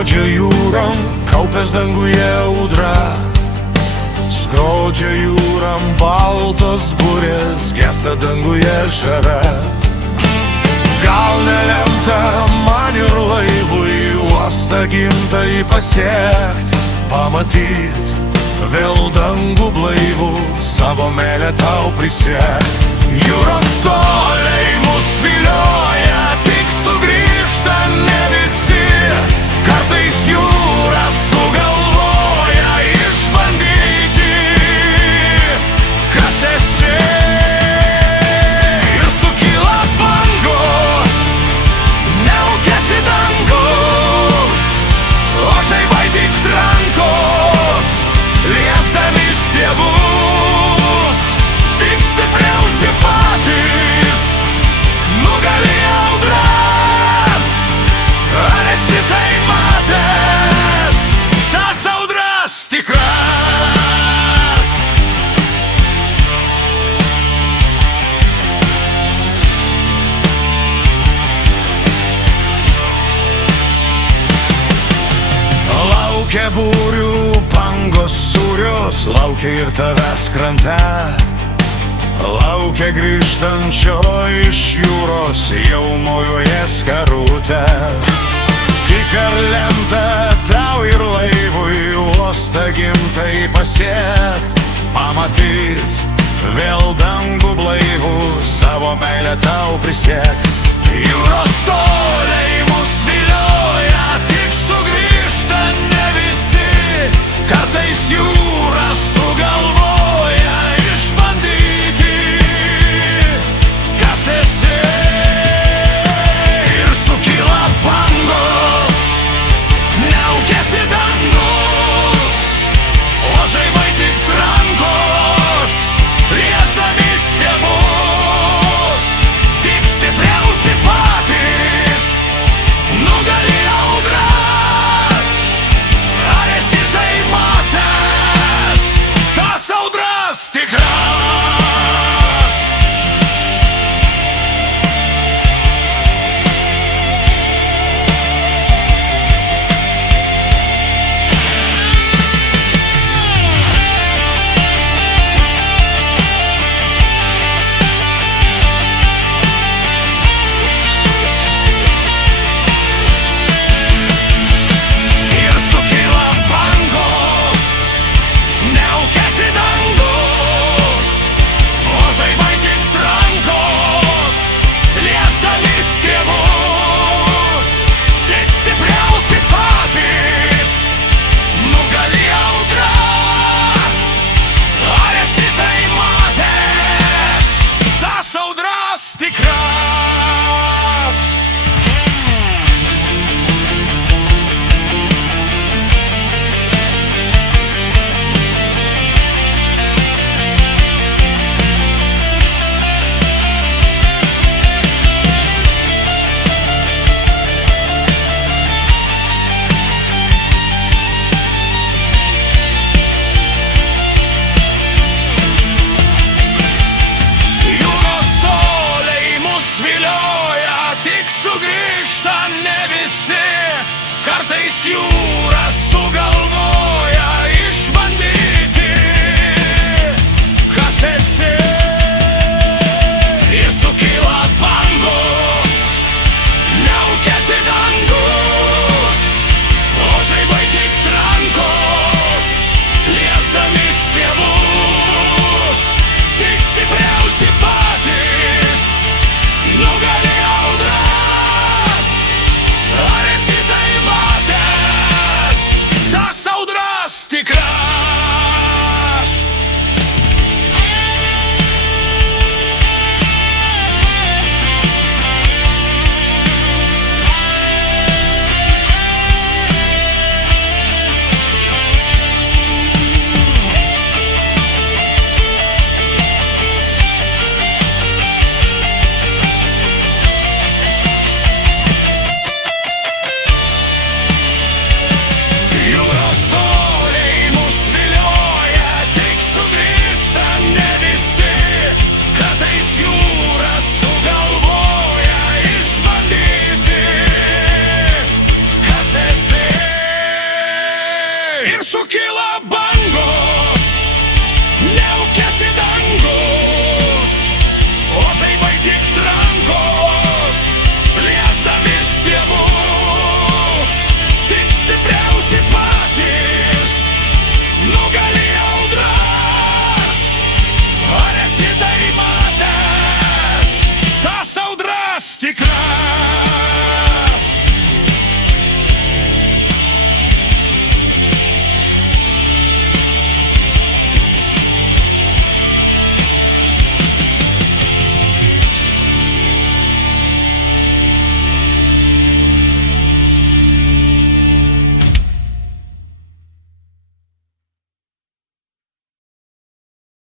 Skrodžia jūrom, kaupės danguje audra. Skrodžia jūram baltos burės, gesta danguje žara. Gal nelemta man ir laivui uostą gimtąjį pasiekt, pamatyt vėl dangų blaivų, savo meilę tau prisiekt. Jūros toliai mus vilioja, tik sugrįžta ne visi. Kartais jūra sugalvoja išbandyti, kas esi. Ir sukyla bangos, neaukėsi dangus, o žaibai tik trankos, liesdami stiebus. Tik stipriausi patys nugali audras. Ar esi tai matęs, tas audras tikras? Laukia būrių bangos sūrios, laukia ir tavęs krante. Laukia grįžtančio iš jūros, jau mojuoja skarutę. Tik ar lemta tau ir laivui uostą gimtąjį pasiekt, pamatyt vėl dangų blaivų, savo meilę tau prisiekt. Jūros toliai mus vilioja, tik sugrįžta ne visi. Kartais jūra sugalvoja išbandyti, kas esi. Ir sukyla bangos, neaukėsi dangus, o žaibai tik trankos, liesdami stiebus. Tik stipriausi patys nugali ir sukyla bangos.